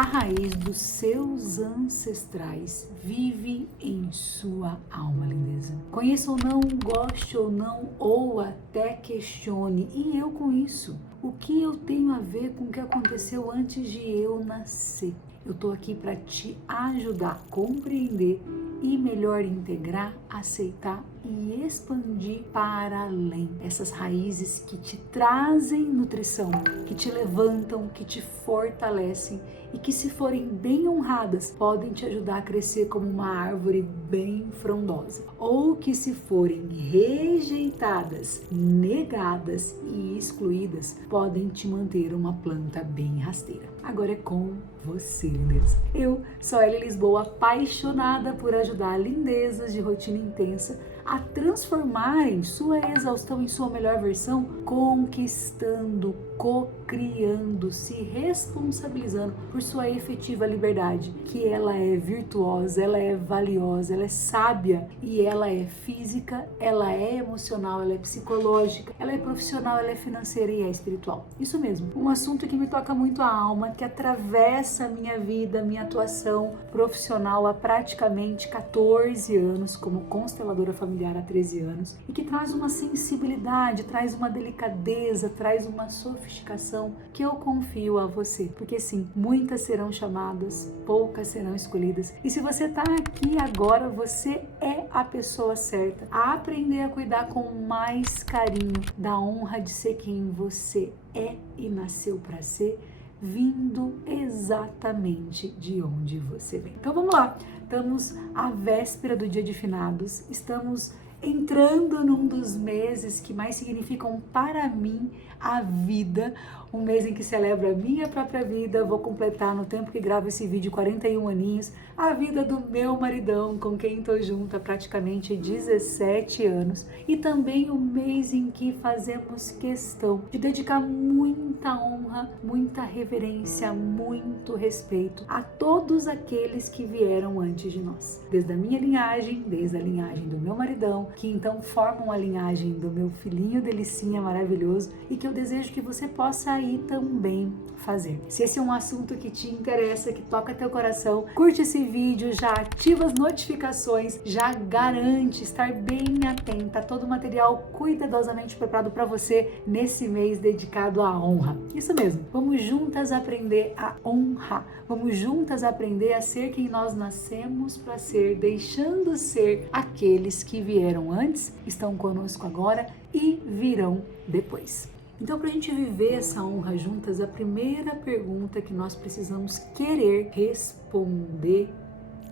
A raiz dos seus ancestrais vive em sua alma, lindeza. Conheça ou não, goste ou não, ou até questione. E eu com isso? O que eu tenho a ver com o que aconteceu antes de eu nascer? Eu tô aqui para te ajudar a compreender e melhor integrar, aceitar e expandir para além essas raízes que te trazem nutrição, que te levantam, que te fortalecem e que, se forem bem honradas, podem te ajudar a crescer como uma árvore bem frondosa, ou que, se forem rejeitadas, negadas e excluídas, podem te manter uma planta bem rasteira. Agora é com você, lindeza. Eu sou a Eli Lisboa, apaixonada por ajudar lindezas de rotina intensa a transformarem sua exaustão em sua melhor versão, conquistando, co-criando, se responsabilizando por sua efetiva liberdade, que ela é virtuosa, ela é valiosa, ela é sábia e ela é física, ela é emocional, ela é psicológica, ela é profissional, ela é financeira e é espiritual. Isso mesmo, um assunto que me toca muito a alma, que atravessa a minha vida, minha atuação profissional há praticamente 14 anos, como consteladora familiar há 13 anos, e que traz uma sensibilidade, traz uma delicadeza, traz uma sofisticação que eu confio a você, porque sim, muitas serão chamadas, poucas serão escolhidas, e se você está aqui agora, você é a pessoa certa a aprender a cuidar com mais carinho da honra de ser quem você é e nasceu para ser, vindo exatamente de onde você vem. Então vamos lá, estamos à véspera do Dia de Finados, estamos entrando num dos meses que mais significam para mim a vida, um mês em que celebro a minha própria vida. Vou completar, no tempo que gravo esse vídeo, 41 aninhos, a vida do meu maridão, com quem tô junto há praticamente 17 anos, e também o mês em que fazemos questão de dedicar muita honra, muita reverência, muito respeito a todos aqueles que vieram antes de nós, desde a minha linhagem, desde a linhagem do meu maridão, que então formam a linhagem do meu filhinho delicinha maravilhoso, e que eu desejo que você possa aí também fazer. Se esse é um assunto que te interessa, que toca teu coração, curte esse vídeo, já ativa as notificações, já garante estar bem atenta a todo o material cuidadosamente preparado para você nesse mês dedicado à honra. Isso mesmo, vamos juntas aprender a honrar, vamos juntas aprender a ser quem nós nascemos para ser, deixando ser aqueles que vieram antes, estão conosco agora e virão depois. Então, para a gente viver essa honra juntas, a primeira pergunta que nós precisamos querer responder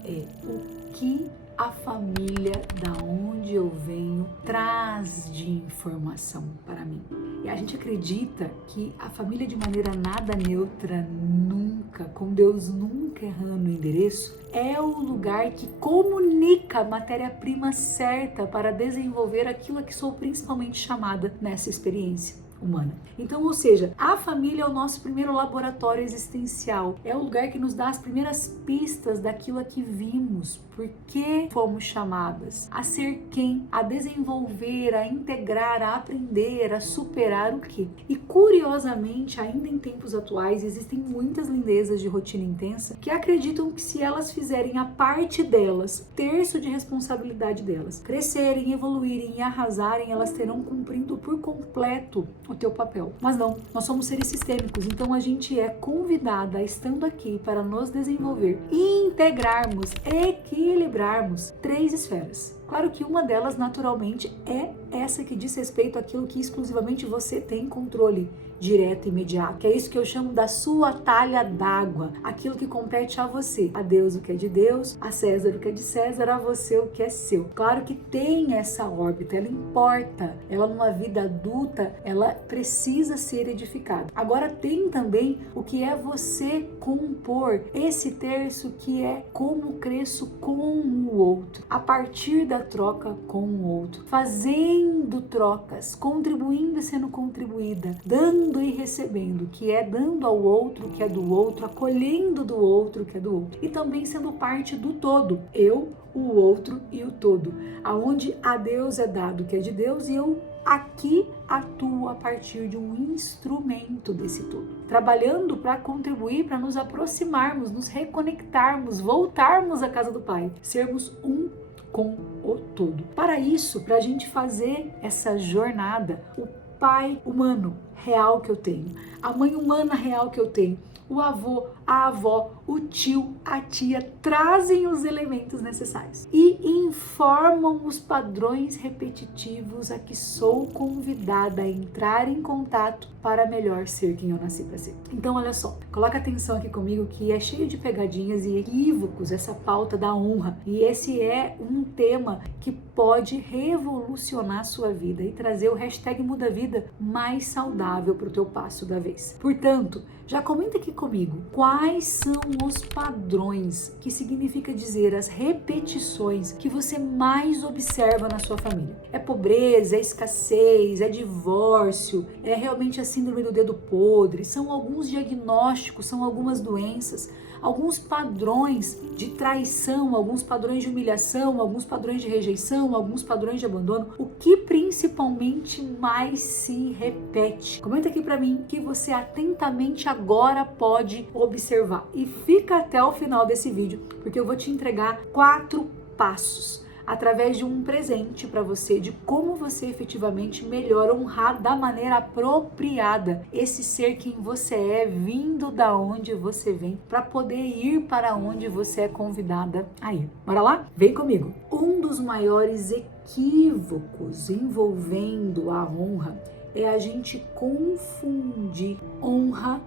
é: o que a família da onde eu venho traz de informação para mim? E a gente acredita que a família, de maneira nada neutra, nunca, com Deus nunca errando o endereço, é o lugar que comunica a matéria-prima certa para desenvolver aquilo a que sou principalmente chamada nessa experiência humana. Então, ou seja, a família é o nosso primeiro laboratório existencial, é o lugar que nos dá as primeiras pistas daquilo a que vimos, por que fomos chamadas, a ser quem, a desenvolver, a integrar, a aprender, a superar o quê? E curiosamente, ainda em tempos atuais, existem muitas lindezas de rotina intensa que acreditam que, se elas fizerem a parte delas, terço de responsabilidade delas, crescerem, evoluírem e arrasarem, elas terão cumprido por completo o teu papel. Mas não, nós somos seres sistêmicos, então a gente é convidada, estando aqui, para nos desenvolver e integrarmos, equilibrarmos 3 esferas. Claro que uma delas, naturalmente, é essa que diz respeito àquilo que exclusivamente você tem controle direto e imediato, que é isso que eu chamo da sua talha d'água, aquilo que compete a você, a Deus o que é de Deus, a César o que é de César, a você o que é seu. Claro que tem essa órbita, ela importa, ela numa vida adulta, ela precisa ser edificada. Agora tem também o que é você compor esse terço, que é como cresço com o outro, a partir da troca com o outro, fazendo trocas, contribuindo e sendo contribuída, dando e recebendo, que é dando ao outro o que é do outro, acolhendo do outro o que é do outro, e também sendo parte do todo, eu, o outro e o todo, aonde a Deus é dado o que é de Deus e eu aqui atuo a partir de um instrumento desse todo, trabalhando para contribuir, para nos aproximarmos, nos reconectarmos, voltarmos à casa do Pai, sermos um com o todo. Para isso, para a gente fazer essa jornada, o pai humano real que eu tenho, a mãe humana real que eu tenho, o avô, a avó, o tio, a tia trazem os elementos necessários e informam os padrões repetitivos a que sou convidada a entrar em contato para melhor ser quem eu nasci para ser. Então olha só, coloca atenção aqui comigo que é cheio de pegadinhas e equívocos essa pauta da honra, e esse é um tema que pode revolucionar a sua vida e trazer o hashtag Muda Vida mais saudável para o teu passo da vez. Portanto, já comenta aqui comigo quais são os padrões, que significa dizer as repetições que você mais observa na sua família. É pobreza, é escassez, é divórcio, é realmente a síndrome do dedo podre, são alguns diagnósticos, são algumas doenças, alguns padrões de traição, alguns padrões de humilhação, alguns padrões de rejeição, alguns padrões de abandono. O que principalmente mais se repete? Comenta aqui pra mim que você atentamente agora pode observar. E fica até o final desse vídeo, porque eu vou te entregar 4 passos através de um presente para você, de como você efetivamente melhor honrar da maneira apropriada esse ser quem você é, vindo da onde você vem, para poder ir para onde você é convidada a ir. Bora lá? Vem comigo! Um dos maiores equívocos envolvendo a honra é a gente confundir honra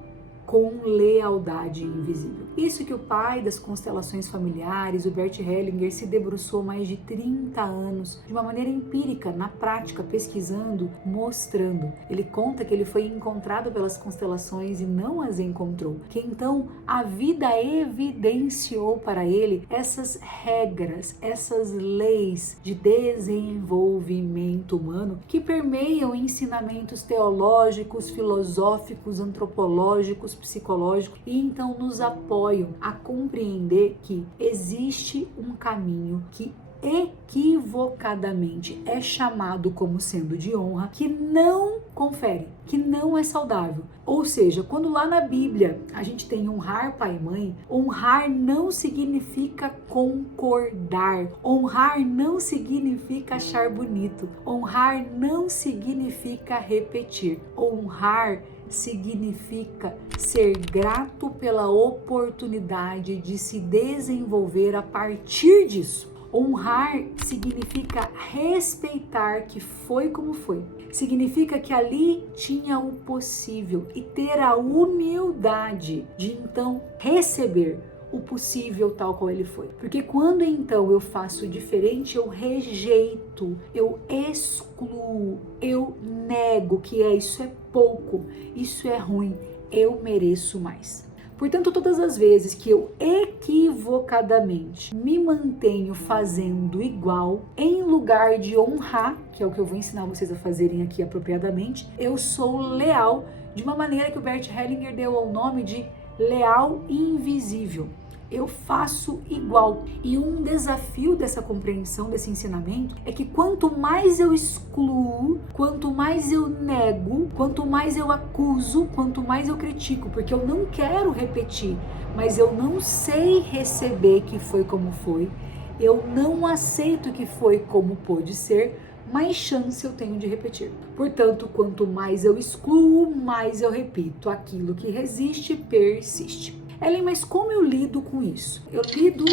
com lealdade invisível. Isso que o pai das constelações familiares, o Bert Hellinger, se debruçou mais de 30 anos, de uma maneira empírica, na prática, pesquisando, mostrando. Ele conta que ele foi encontrado pelas constelações e não as encontrou, que então a vida evidenciou para ele essas regras, essas leis de desenvolvimento humano que permeiam ensinamentos teológicos, filosóficos, antropológicos, psicológicos, e então nos apoiam a compreender que existe um caminho que equivocadamente é chamado como sendo de honra, que não confere, que não é saudável. Ou seja, quando lá na Bíblia a gente tem honrar pai e mãe, honrar não significa concordar, honrar não significa achar bonito, honrar não significa repetir, honrar significa ser grato pela oportunidade de se desenvolver a partir disso. Honrar significa respeitar que foi como foi. Significa que ali tinha o possível e ter a humildade de então receber o possível tal qual ele foi. Porque quando então eu faço diferente, eu rejeito, eu excluo, eu nego que isso é pouco, isso é ruim, eu mereço mais. Portanto, todas as vezes que eu equivocadamente me mantenho fazendo igual, em lugar de honrar, que é o que eu vou ensinar vocês a fazerem aqui apropriadamente, eu sou leal de uma maneira que o Bert Hellinger deu ao nome de leal invisível. Eu faço igual. E um desafio dessa compreensão, desse ensinamento, é que quanto mais eu excluo, quanto mais eu nego, quanto mais eu acuso, quanto mais eu critico, porque eu não quero repetir, mas eu não sei receber que foi como foi, eu não aceito que foi como pôde ser, mais chance eu tenho de repetir. Portanto, quanto mais eu excluo, mais eu repito. Aquilo que resiste, persiste. Ellen, mas como eu lido com isso? Eu lido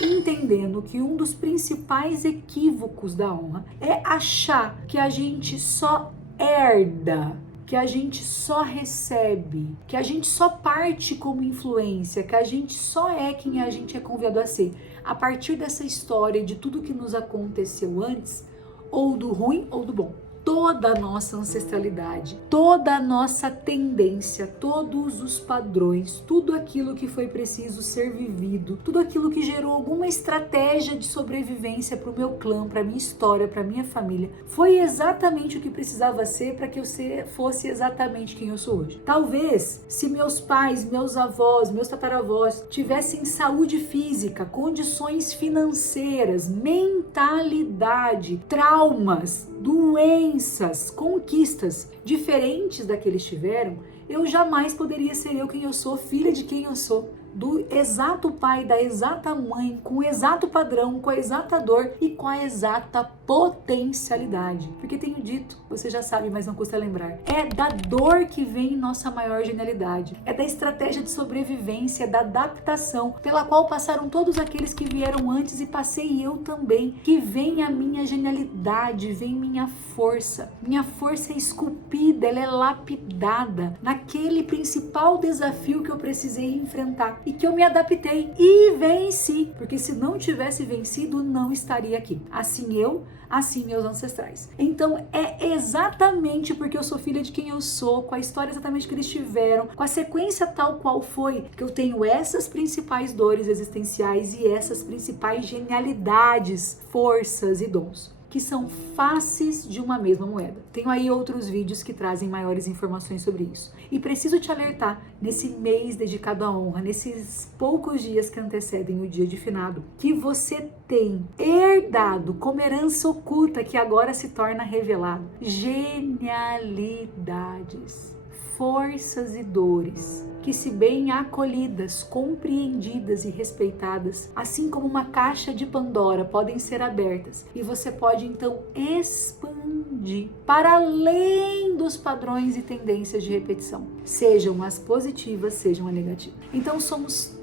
entendendo que um dos principais equívocos da honra é achar que a gente só herda, que a gente só recebe, que a gente só parte como influência, que a gente só é quem a gente é convidado a ser. A partir dessa história de tudo que nos aconteceu antes, ou do ruim ou do bom. Toda a nossa ancestralidade, toda a nossa tendência, todos os padrões, tudo aquilo que foi preciso ser vivido, tudo aquilo que gerou alguma estratégia de sobrevivência para o meu clã, para a minha história, para a minha família, foi exatamente o que precisava ser para que eu fosse exatamente quem eu sou hoje. Talvez, se meus pais, meus avós, meus tataravós tivessem saúde física, condições financeiras, mentalidade, traumas, doenças, crenças, conquistas diferentes da que eles tiveram, eu jamais poderia ser eu quem eu sou, filha de quem eu sou, do exato pai, da exata mãe, com o exato padrão, com a exata dor e com a exata potencialidade. Porque tenho dito, você já sabe, mas não custa lembrar, é da dor que vem nossa maior genialidade, é da estratégia de sobrevivência, da adaptação, pela qual passaram todos aqueles que vieram antes e passei eu também, que vem a minha genialidade, vem minha força. Minha força é esculpida, ela é lapidada naquele principal desafio que eu precisei enfrentar e que eu me adaptei e venci, porque se não tivesse vencido, não estaria aqui. Assim eu, assim meus ancestrais. Então é exatamente porque eu sou filha de quem eu sou, com a história exatamente que eles tiveram, com a sequência tal qual foi, que eu tenho essas principais dores existenciais e essas principais genialidades, forças e dons, que são faces de uma mesma moeda. Tenho aí outros vídeos que trazem maiores informações sobre isso. E preciso te alertar, nesse mês dedicado à honra, nesses poucos dias que antecedem o dia de finado, que você tem herdado como herança oculta, que agora se torna revelado, genialidades, forças e dores, que se bem acolhidas, compreendidas e respeitadas, assim como uma caixa de Pandora, podem ser abertas e você pode então expandir para além dos padrões e tendências de repetição, sejam as positivas, sejam as negativas. Então somos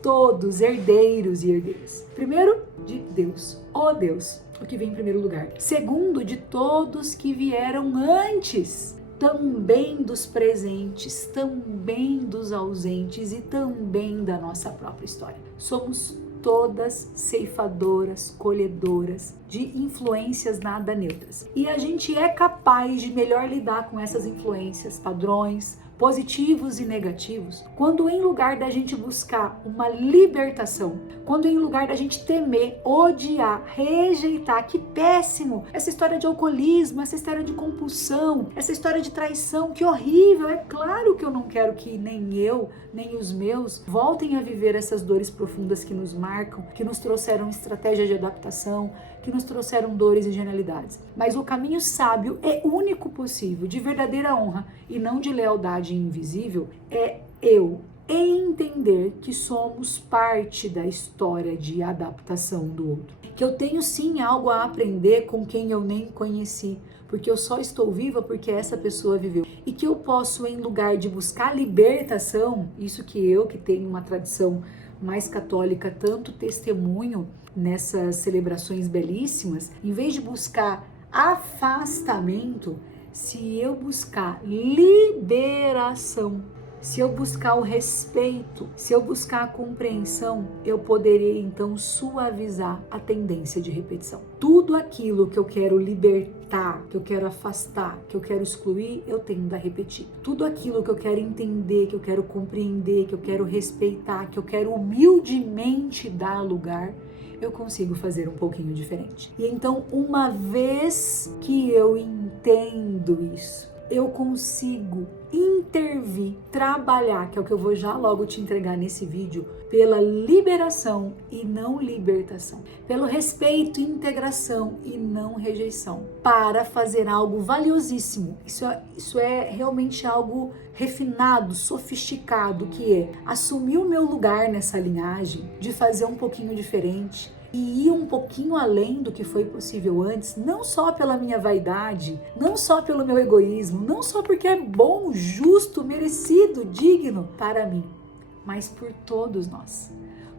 todos herdeiros e herdeiras. Primeiro, de Deus, ó Deus, o que vem em primeiro lugar. Segundo, de todos que vieram antes, também dos presentes, também dos ausentes e também da nossa própria história. Somos todas ceifadoras, colhedoras de influências nada neutras. E a gente é capaz de melhor lidar com essas influências, padrões, positivos e negativos, quando em lugar da gente buscar uma libertação, quando em lugar da gente temer, odiar, rejeitar, que péssimo, essa história de alcoolismo, essa história de compulsão, essa história de traição, que horrível, é claro que eu não quero que nem eu, nem os meus, voltem a viver essas dores profundas que nos marcam, que nos trouxeram estratégias de adaptação, que nos trouxeram dores e genialidades. Mas o caminho sábio é único possível, de verdadeira honra e não de lealdade invisível, é eu entender que somos parte da história de adaptação do outro. Que eu tenho sim algo a aprender com quem eu nem conheci, porque eu só estou viva porque essa pessoa viveu. E que eu posso, em lugar de buscar libertação, isso que tenho uma tradição mais católica, tanto testemunho nessas celebrações belíssimas, em vez de buscar afastamento, se eu buscar liberação, se eu buscar o respeito, se eu buscar a compreensão, eu poderei então suavizar a tendência de repetição. Tudo aquilo que eu quero libertar, que eu quero afastar, que eu quero excluir, eu tendo a repetir. Tudo aquilo que eu quero entender, que eu quero compreender, que eu quero respeitar, que eu quero humildemente dar lugar, eu consigo fazer um pouquinho diferente. E então, uma vez que eu entendo isso, eu consigo intervir, trabalhar, que é o que eu vou já logo te entregar nesse vídeo, pela liberação e não libertação, pelo respeito e integração e não rejeição, para fazer algo valiosíssimo. Isso é realmente algo refinado, sofisticado, que é assumir o meu lugar nessa linhagem, de fazer um pouquinho diferente, e ir um pouquinho além do que foi possível antes, não só pela minha vaidade, não só pelo meu egoísmo, não só porque é bom, justo, merecido, digno para mim, mas por todos nós.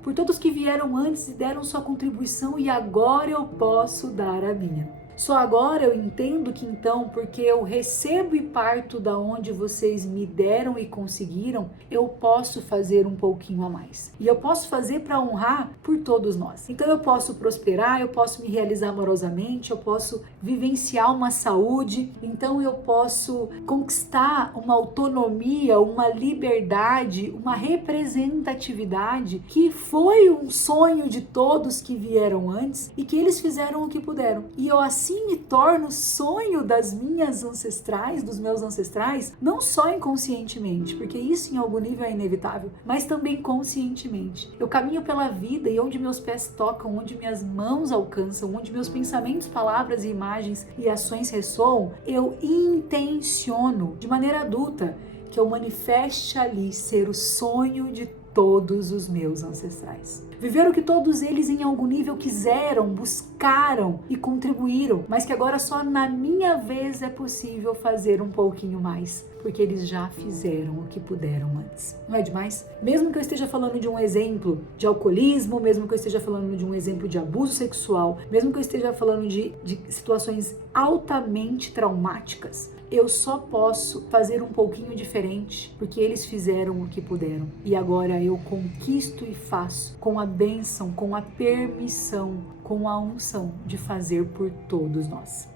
Por todos que vieram antes e deram sua contribuição e agora eu posso dar a minha. Só agora eu entendo que então, porque eu recebo e parto da onde vocês me deram e conseguiram, eu posso fazer um pouquinho a mais. E eu posso fazer para honrar por todos nós. Então eu posso prosperar, eu posso me realizar amorosamente, eu posso vivenciar uma saúde, então eu posso conquistar uma autonomia, uma liberdade, uma representatividade que foi um sonho de todos que vieram antes e que eles fizeram o que puderam. E eu assim assim me torno sonho das minhas ancestrais, dos meus ancestrais, não só inconscientemente, porque isso em algum nível é inevitável, mas também conscientemente. Eu caminho pela vida e onde meus pés tocam, onde minhas mãos alcançam, onde meus pensamentos, palavras e imagens e ações ressoam, eu intenciono de maneira adulta que eu manifeste ali ser o sonho de todos os meus ancestrais. Viver o que todos eles em algum nível quiseram, buscaram e contribuíram, mas que agora só na minha vez é possível fazer um pouquinho mais, porque eles já fizeram o que puderam antes. Não é demais? Mesmo que eu esteja falando de um exemplo de alcoolismo, mesmo que eu esteja falando de um exemplo de abuso sexual, mesmo que eu esteja falando de situações altamente traumáticas, eu só posso fazer um pouquinho diferente, porque eles fizeram o que puderam. E agora eu conquisto e faço com a bênção, com a permissão, com a unção de fazer por todos nós.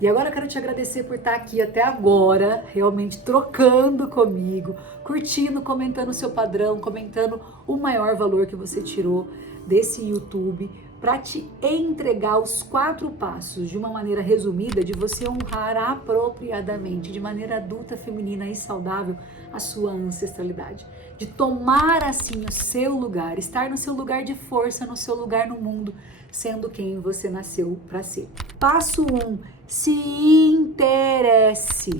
E agora eu quero te agradecer por estar aqui até agora, realmente trocando comigo, curtindo, comentando o seu padrão, comentando o maior valor que você tirou desse YouTube, para te entregar os 4 passos de uma maneira resumida de você honrar apropriadamente, de maneira adulta, feminina e saudável, a sua ancestralidade. De tomar assim o seu lugar, estar no seu lugar de força, no seu lugar no mundo, sendo quem você nasceu para ser. Passo 1, se interesse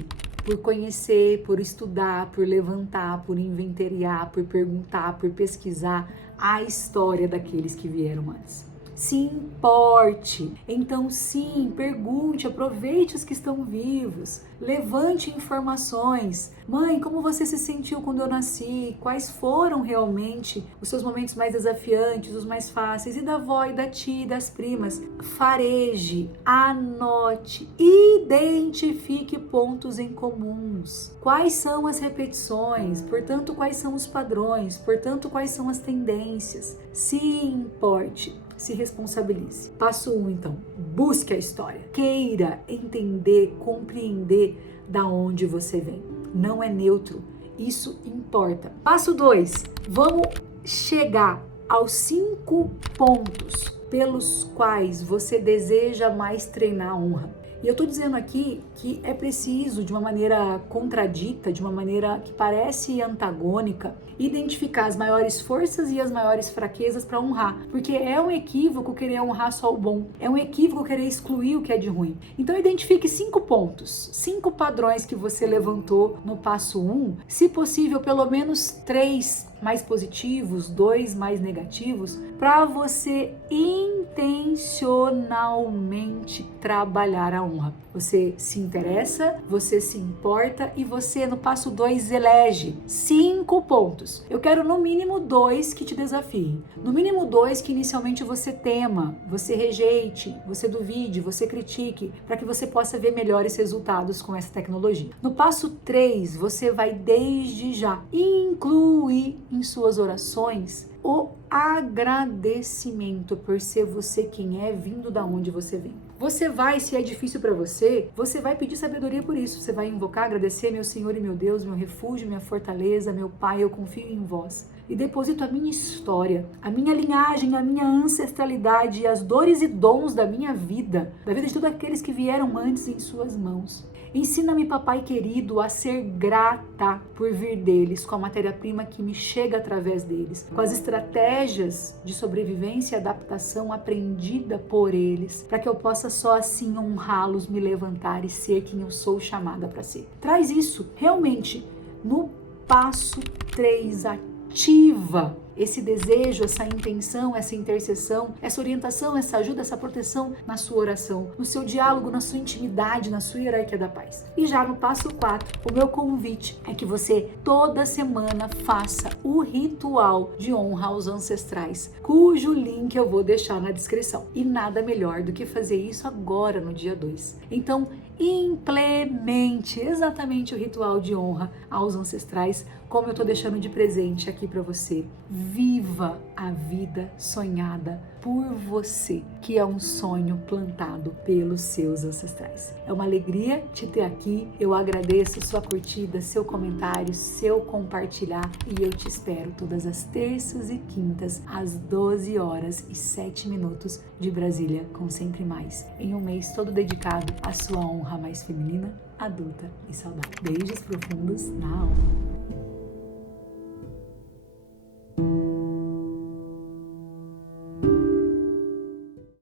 por conhecer, por estudar, por levantar, por inventariar, por perguntar, por pesquisar a história daqueles que vieram antes. Se importe, então sim, pergunte, aproveite os que estão vivos, levante informações. Mãe, como você se sentiu quando eu nasci? Quais foram realmente os seus momentos mais desafiantes, os mais fáceis? E da avó, e da tia, e das primas? Fareje, anote, identifique pontos em comuns. Quais são as repetições? Portanto, quais são os padrões? Portanto, quais são as tendências? Se importe. Se responsabilize. Passo 1, então, busque a história. Queira entender, compreender da onde você vem. Não é neutro, isso importa. Passo 2, vamos chegar aos 5 pontos pelos quais você deseja mais treinar a honra. E eu tô dizendo aqui que é preciso, de uma maneira contradita, de uma maneira que parece antagônica, identificar as maiores forças e as maiores fraquezas para honrar. Porque é um equívoco querer honrar só o bom. É um equívoco querer excluir o que é de ruim. Então identifique 5 pontos, 5 padrões que você levantou no passo 1. Se possível, pelo menos 3 mais positivos, 2 mais negativos, para você intencionalmente trabalhar a honra. Você se interessa, você se importa e você, no passo 2, elege 5 pontos. Eu quero no mínimo 2 que te desafiem. No mínimo 2 que inicialmente você tema, você rejeite, você duvide, você critique, para que você possa ver melhores resultados com essa tecnologia. No passo 3, você vai desde já incluir em suas orações o agradecimento por ser você quem é, vindo da onde você vem. Você vai, se é difícil para você vai pedir sabedoria por isso. Você vai invocar, agradecer, meu Senhor e meu Deus, meu refúgio, minha fortaleza, meu Pai, eu confio em vós. E deposito a minha história, a minha linhagem, a minha ancestralidade, as dores e dons da minha vida, da vida de todos aqueles que vieram antes em suas mãos. Ensina-me, papai querido, a ser grata por vir deles, com a matéria-prima que me chega através deles, com as estratégias de sobrevivência e adaptação aprendida por eles, para que eu possa só assim honrá-los, me levantar e ser quem eu sou chamada para ser. Traz isso realmente no passo 3, ativa esse desejo, essa intenção, essa intercessão, essa orientação, essa ajuda, essa proteção na sua oração, no seu diálogo, na sua intimidade, na sua hierarquia da paz. E já no passo 4, o meu convite é que você toda semana faça o ritual de honra aos ancestrais, cujo link eu vou deixar na descrição. E nada melhor do que fazer isso agora no dia 2. Então, implemente exatamente o ritual de honra aos ancestrais, como eu tô deixando de presente aqui para você. Viva a vida sonhada por você, que é um sonho plantado pelos seus ancestrais. É uma alegria te ter aqui. Eu agradeço sua curtida, seu comentário, seu compartilhar e eu te espero todas as terças e quintas às 12h07 de Brasília com Sempre Mais, em um mês todo dedicado à sua honra mais feminina, adulta e saudável. Beijos profundos na alma.